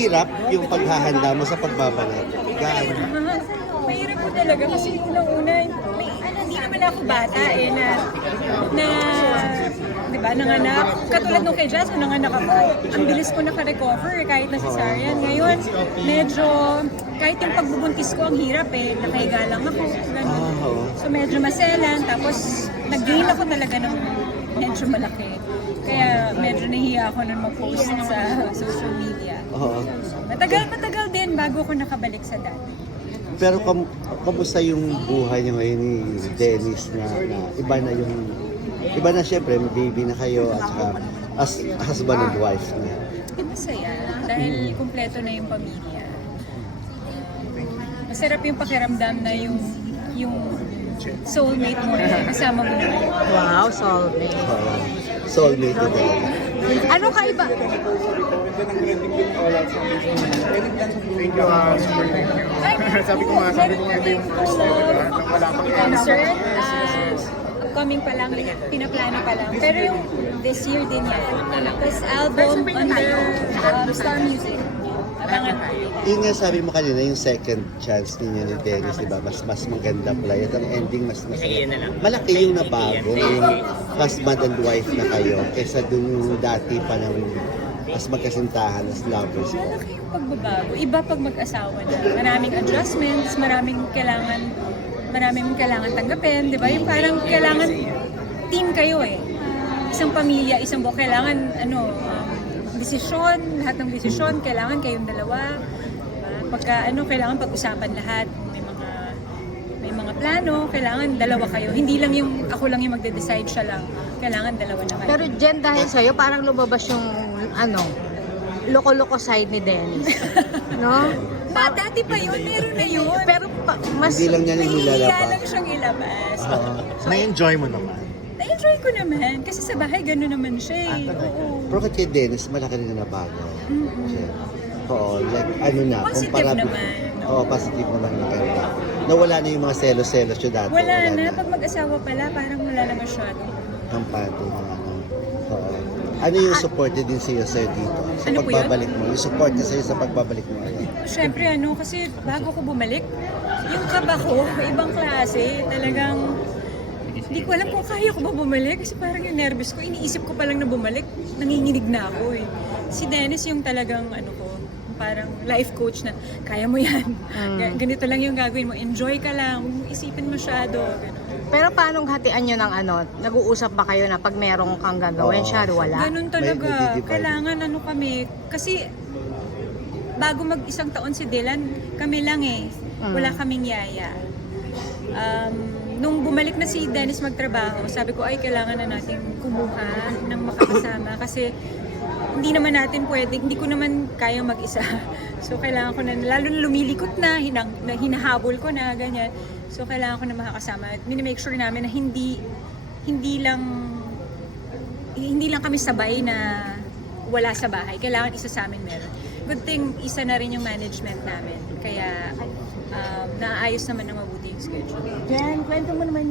Mahirap yung paghahanda mo sa pagbabalik. Gaano? Mahirap po talaga kasi unang-una, hindi naman ako bata na di ba, nanganak. Katulad nung kay Jazz, nung nanganak ako, ang bilis ko naka-recover kahit na cesarean. Ngayon, medyo, kahit yung pagbubuntis ko, ang hirap nakahiga lang ako. Ganun. So medyo maselan, tapos nag-gain ako talaga ng medyo malaki. Kaya medyo nahiya ako nung mag-post sa social media. Matagal din bago ako nakabalik sa dati. Pero kamusta yung buhay niyo ngayon ni Dennis na iba na syempre, may baby na kayo at saka as husband and wife niya. Masaya dahil kumpleto na yung pamilya. Masarap yung pakiramdam na yung soulmate mo kasama mo na. Wow, soulmate. Soulmate na talaga. Ano kaiba? Sabi ko nga, ito yung first time, diba? Nang wala pang Concert, upcoming pa lang, pinaplano pa lang. Pero yung this year din yan. Tapos album under Star Music. Abangan po. Yun nga sabi mo kanina, yung second chance ninyo ni Dennis, di ba? Mas maganda pala. At ang ending mas malaki yung nabago, yung husband and wife na kayo, kaysa dun dati pa ng as magkasintahan, as lovers. Malaki yung pagbabago. Iba pag mag-asawa na. Maraming adjustments, maraming kailangan tanggapin, di ba? Yung parang kailangan team kayo Isang pamilya, isang buo, kailangan desisyon, lahat ng desisyon, kailangan kayong dalawa. Pagka kailangan pag-usapan lahat. May mga plano, kailangan dalawa kayo. Hindi lang yung ako lang yung magde-decide, siya lang. Kailangan dalawa na kayo. Pero Jen, dahil sa'yo, parang lumabas yung, loko-loko side ni Dennis. No? Dati pa yun, meron na yun. Pero mas... Hindi lang niya Nahihiya nilalabas. lang siyang ilabas. Na-enjoy mo naman. Na-enjoy ko naman. Kasi sa bahay, gano'n naman siya Oo. Pero kay Dennis, malaki rin na nabago. Oo, like Positive naman. Oo, positive naman na kayo. Nawala na yung mga selos-selos yung dati. Wala na. Pag mag-asawa pala, parang wala na masyado. Kampante na Oo. Ano yung support din sa'yo dito? Sa Ano po pagbabalik mo? Yung support na sa'yo sa pagbabalik mo? Siyempre, kasi bago ko bumalik, yung kaba ko, ibang klase. Talagang, hindi ko alam kung kaya ko ba bumalik. Kasi parang yung nervous ko, iniisip ko pa lang na bumalik, nanginginig na ako Si Dennis yung talagang, parang life coach na, kaya mo yan. Ganito lang yung gagawin mo. Enjoy ka lang, huwag mo isipin masyado. Ganun. Pero paano hatian nyo ng nag-uusap ba kayo na pag merong kang gagawin siya, wala? Ganun talaga. May Kailangan kami. Kasi bago mag-isang taon si Dylan, kami lang Wala kaming yaya. Nung bumalik na si Dennis magtrabaho, sabi ko, kailangan na natin kumuha ng makakasama. Kasi hindi naman natin hindi ko naman kaya mag-isa. So kailangan ko na, lalo na lumilikot na, hinahabol ko na, ganyan. So kailangan ko na makakasama. Minimake sure namin na hindi lang kami sabay na wala sa bahay. Kailangan isa sa amin meron. Good thing, isa na rin yung management namin. Kaya naayos naman na mabuti yung schedule. Jen, kwento mo naman